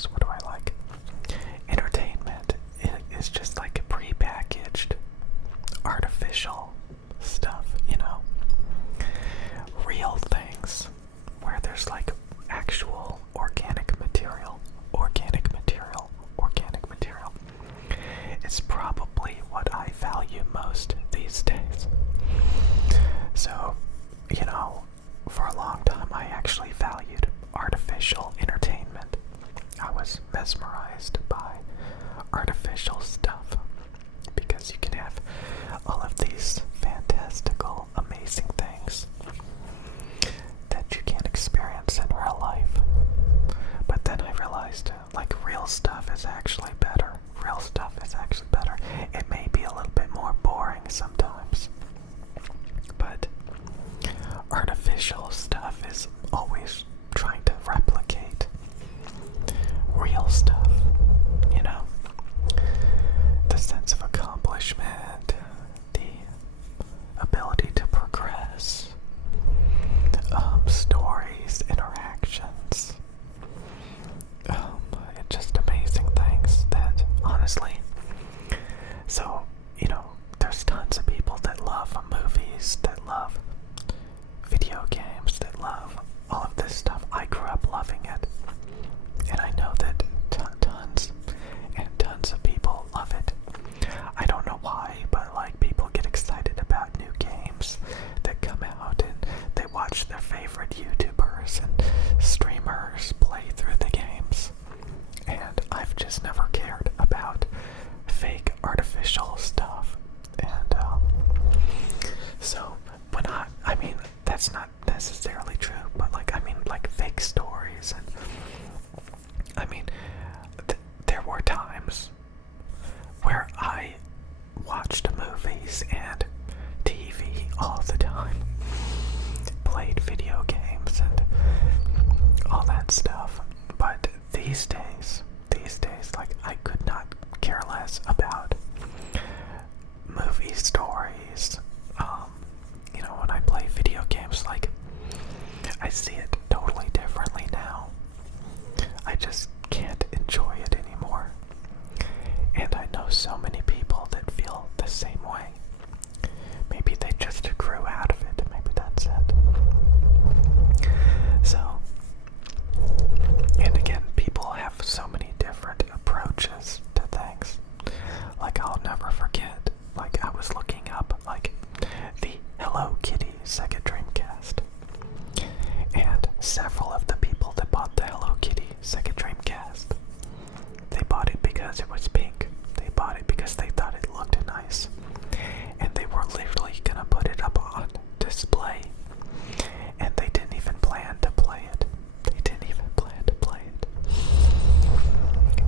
movies. What do I like? Entertainment is just like pre-packaged, artificial stuff, you know? Real things where there's like actual organic material. It's probably what I value most these days. So, you know, for a long time I actually valued artificial entertainment. I was mesmerized by artificial stuff because you can have all of these fantastical, amazing things that you can't experience in real life. But then I realized, like, real stuff is actually better. It may be a little bit more boring sometimes, but artificial stuff is always trying to replicate real stuff, you know? The sense of accomplishment, the ability to progress, stories, interactions, just amazing things that, honestly, so, you know, there's tons of people that love movies, that love video games, that love all of this stuff. I grew up loving it, and I know that tons and tons of people love it. I don't know why, but like people get excited about new games that come out, and they watch their favorite YouTubers and streamers play through the games. And I've just never cared about fake artificial stuff. And so when I mean, that's not necessarily true, but like, I mean, like fake stories. And I mean, there were times where I watched movies and TV all the time, played video games and all that stuff. But these days, like, I could not care less about movie stories. You know, when I play video games, like, I see it totally differently now. I just can't enjoy it anymore. And I know so many people that feel the same way. Maybe they just grew out of it. Maybe that's it. So, and again, people have so many different approaches to things. Like, I'll never forget, like, I was looking up, like, the Hello Kitty Sega Dreamcast. And several of the people that bought the Hello Kitty Sega Dreamcast, they bought it because it was pink. They bought it because they thought it looked nice. And they were literally gonna put it up on display. And they didn't even plan to play it.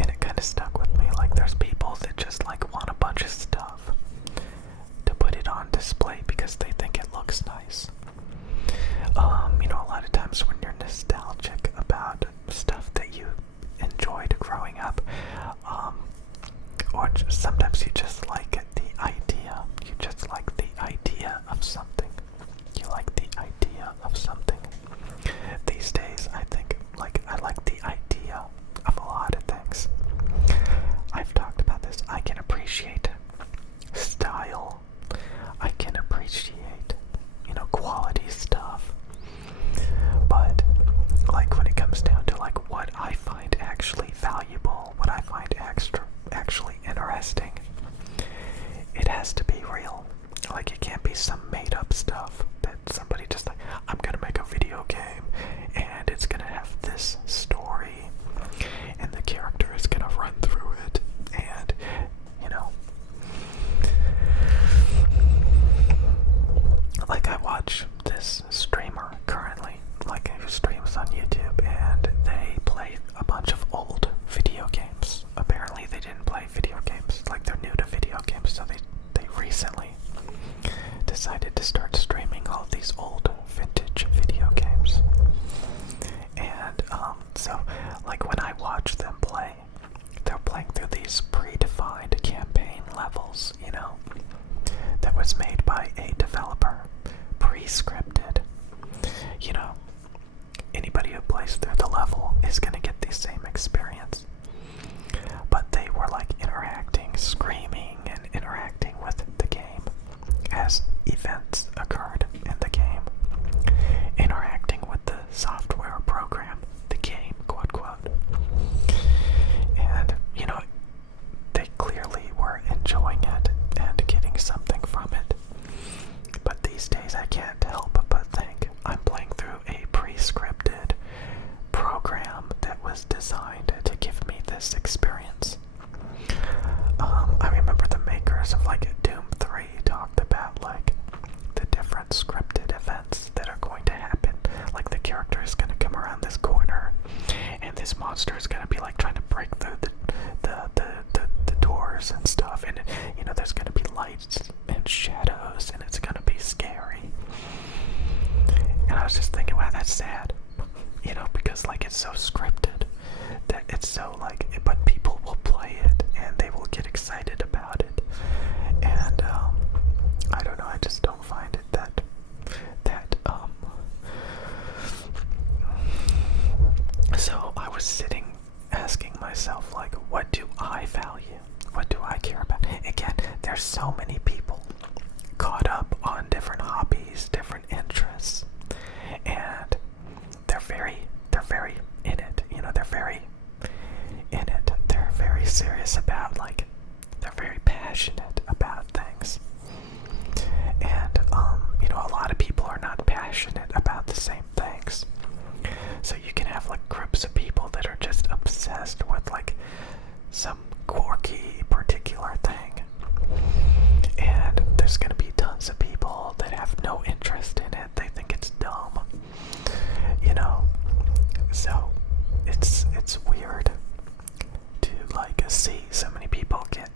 And it kind of stuck with me. Like, there's people that just like want a bunch of stuff to put it on display because they think it looks nice. You know, a lot of times when you're nostalgic about stuff that you enjoyed growing up, or sometimes you just like the idea. You just like the idea of something. You like the idea of something. These days, I think, like, I like the idea of a lot of things. I've talked about this. I can appreciate style. I can appreciate, you know, quality stuff. But, like, when it comes down to, like, what I find actually valuable, what I find actually interesting, it has to be real. Like, it can't be some made-up stuff that somebody just like, I'm gonna make a video game, and it's gonna have this story, and the character is gonna run through it, and, you know, like, I watch this streamer currently, like, who streams on YouTube, and they play a bunch of old video games. Apparently they didn't play video games, like, they're new to video games, so they recently decided to start streaming all of these old vintage video games. And so, like, when I watch them play, they're playing through these predefined campaign levels, you know, that was made by a developer, pre-scripted. You know, anybody who plays through the level is going to get the same experience. this monster is gonna be like trying to break through the doors and stuff, and you know there's gonna be lights and shadows, and it's gonna be scary. And I was just thinking, wow, that's sad, you know, because like it's so scripted that it's so like, but people will play it and they will get excited about it, and I don't know, I just don't find it that so I was sitting asking myself, like, what do I value? What do I care about? Again, there's so many people caught up on different hobbies, different interests, and they're very in it, you know, they're very in it. They're very serious about, like, they're very passionate about things. And, you know, a lot of people are not passionate about the same things. So you can have, like, groups of people that are just obsessed with, like, some quirky particular thing. And there's gonna be tons of people that have no interest in it. They think it's dumb. You know? So, it's weird to, like, see so many people get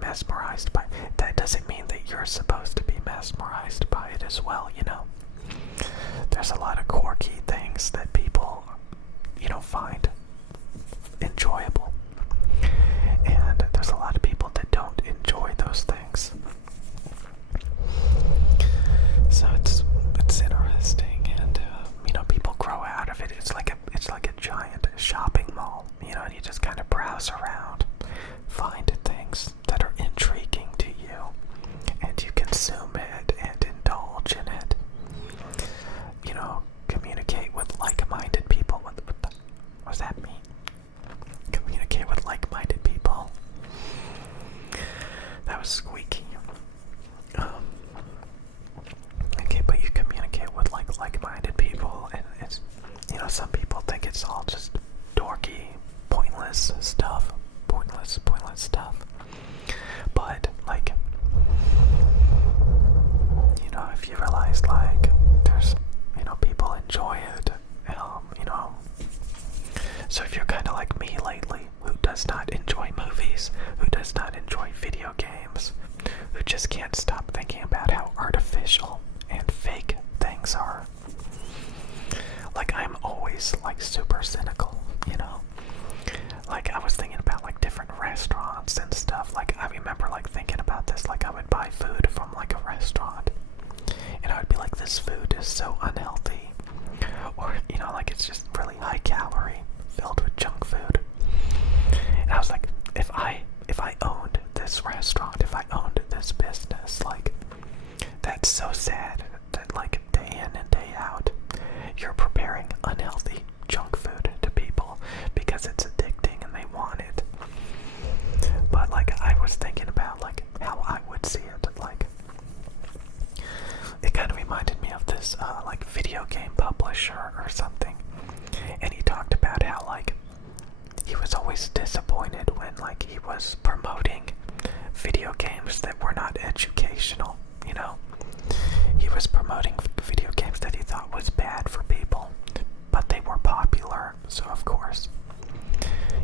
mesmerized by it. That doesn't mean that you're supposed to be mesmerized by it as well, you know? There's a lot of quirky things that people, you know, find enjoyable. And there's a lot of people that don't enjoy those things. So it's interesting, and you know, people grow out of it. It's like a giant shopping mall, you know, and you just kind of browse around, find things that are intriguing to you, and you consume it and indulge in it. You know, communicate with like-minded people. What does that mean? Communicate with like-minded people. That was squeaky. Okay, but you communicate with like-minded people, and it's, you know, some people think it's all just dorky, pointless stuff. Pointless stuff. But, like, you know, if you realize, like, there's, you know, people enjoy it, you know. So if you're kind of like me lately, who does not enjoy movies, who does not enjoy video games, who just can't stop thinking about how artificial and fake things are, like, I'm always, like, super cynical, you know. Like, I was thinking about, like, different restaurants and stuff. Like, I remember, like, thinking about this. Like, I would buy food from, like, a restaurant, and I would be like, this food is so unhealthy. Or, you know, like, it's just really high calorie, filled with junk food. And I was like, if I owned this restaurant, if I owned this business, like, that's so sad that, like, day in and day out, you're preparing unhealthy junk food to people because it's addicting and they want it. But, like, I was thinking about, like, how I would see it. Like, it kind of reminded me of this, like, video game publisher or something. And he talked about how, like, he was always disappointed when, like, he was promoting video games that were not educational, you know? He was promoting video games that he thought was bad for people, but they were popular, so of course,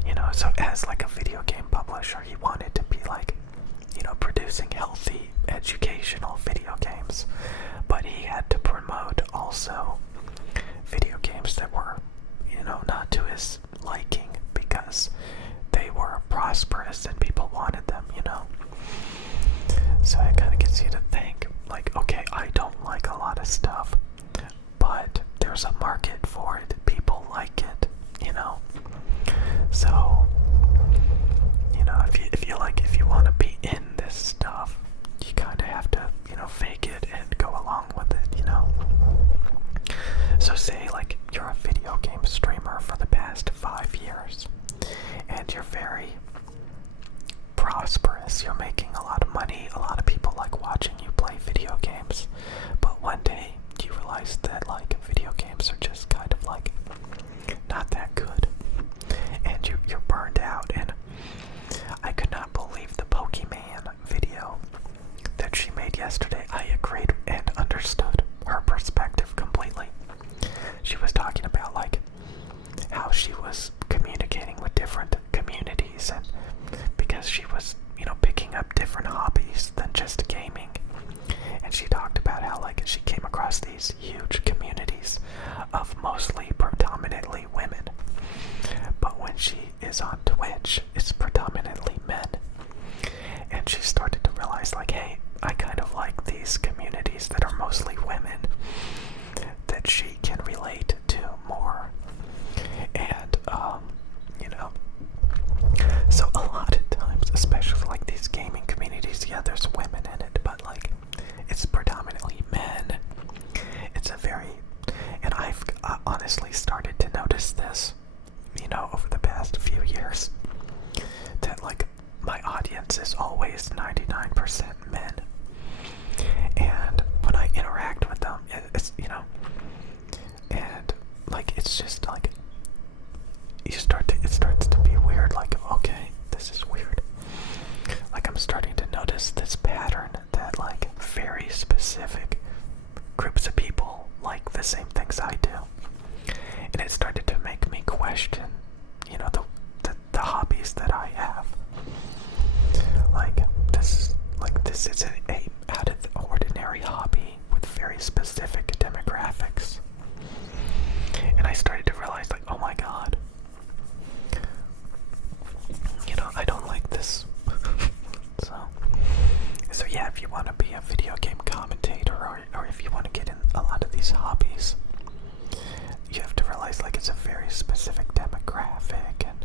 you know, so as, like, a video game publisher, he wanted to be, like, you know, producing healthy, educational video games, but he had to promote also video games that were, you know, not to his liking because they were prosperous and people wanted them, you know. So it kind of gets you to think, like, okay, I don't like a lot of stuff, but there's a market for it. People like it, you know. So, you know, if you want to be in this stuff, you kind of have to, you know, fake it and go along with it, you know. So say, like, you're a video game streamer for the past 5 years, and you're very prosperous, you're making a lot of money, a lot of people like watching you play video games, but one day you realize that, like, video games are just kind of, like, not that good, and you're burned out. And I could not believe the Pokemon video that she made yesterday. I agreed and understood her perspective completely. She was talking about, like, how she was communicating is on Twitch, it's predominantly men. And she started to realize, like, hey, I kind of like these communities that are mostly women that she can relate to more. And, you know, so a lot of times, especially like these gaming communities, yeah, there's women in it, but like, it's predominantly men. It's a very, and I've honestly started to notice this, you know, over the past few years, that like my audience is always 99% men. And when I interact with them, it's, you know, and like it's just like it starts to be weird, like, okay, this is weird. Like I'm starting to notice this pattern that like very specific groups of people like the same things I do. And it started to make me question, you know, the hobbies that I have. Like this is a out of the ordinary hobby with very specific demographics. And I started to realize, like, oh my god, you know, I don't like this. So yeah, if you want to be a video game commentator, or if you want to get in a lot of these hobbies, you have to realize, like, it's a very specific demographic, and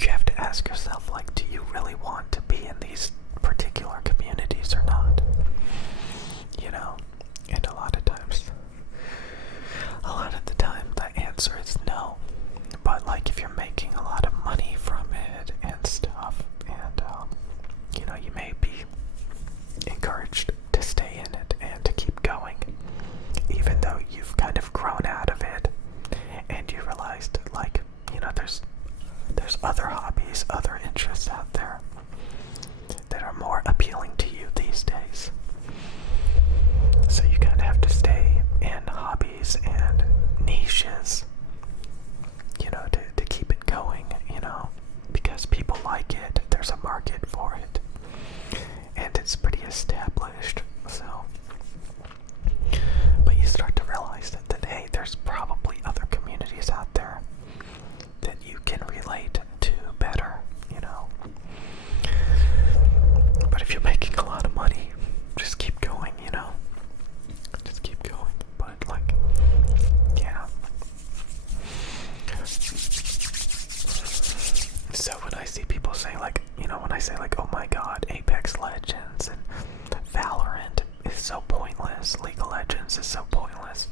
you have to ask yourself, like, do you really want to be in these particular communities or not? You know, and a lot of the time the answer is no. But like if you're making a lot of money from it and stuff, and you know, you may be encouraged to stay in it and to keep going, even though you've kind of grown out of it, and you realized, like, you know, there's other hobbies, other interests out there that are more appealing to you these days. So you kind of have to stay in hobbies and niches, you know, to keep it going, you know, because people like it, there's a market for it, and it's pretty established. So, but you start to realize that hey, there's probably other communities out there that you can relate to better, you know. But if you're making a lot of money, just keep going, you know. Just keep going. But like, yeah. So when I see people say, like, you know, when I say, like, oh my god, Apex Legends and Valorant is so pointless, League of Legends is so pointless,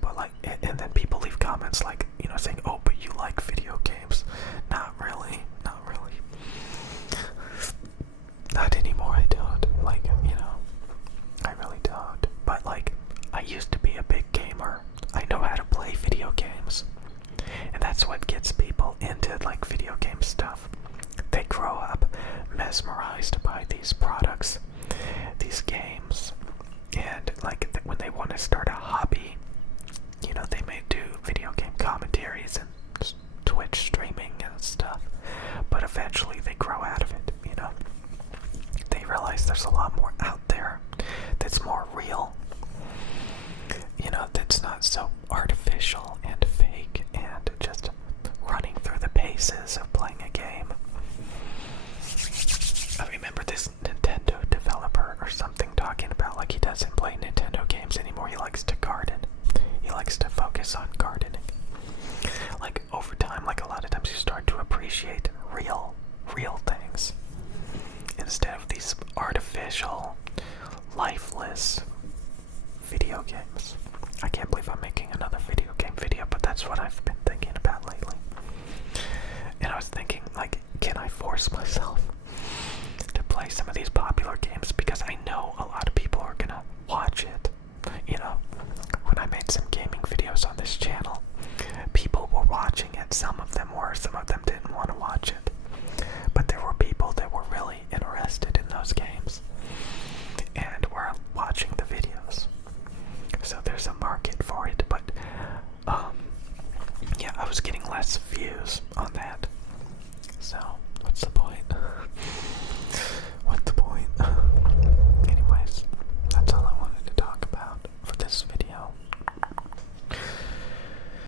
but like, and then people leave comments like, you know, saying, oh, but you like video games. Not really. Not anymore, I don't. Like, you know, I really don't. But like, I used to be a big gamer. I know how to play video games. And that's what gets people into like video game stuff. They grow up mesmerized by these products, these games, and like when they want to start a hobby, you know, they may do video game commentaries and Twitch streaming and stuff, but eventually they grow out of it, you know. They realize there's a lot more out there that's more real, you know, that's not so artificial and fake and just running through the paces of playing a game. I remember this Nintendo developer or something talking about, like, he doesn't play Nintendo games anymore. He likes to garden. He likes to focus on gardening. Like, over time, like, a lot of times you start to appreciate real things instead of these artificial, lifeless video games. I can't believe I'm making another video game video, but that's what I've been thinking about lately. And I was thinking, like, can I force myself to play some of these popular games, because I know a lot of people are gonna watch it. You know, when I made some gaming videos on this channel, people were watching it. Some of them were, some of them didn't want to watch it. But there were people that were really interested in those games and were watching the videos. So there's a market for it, but yeah, I was getting less views on that. So what's the point?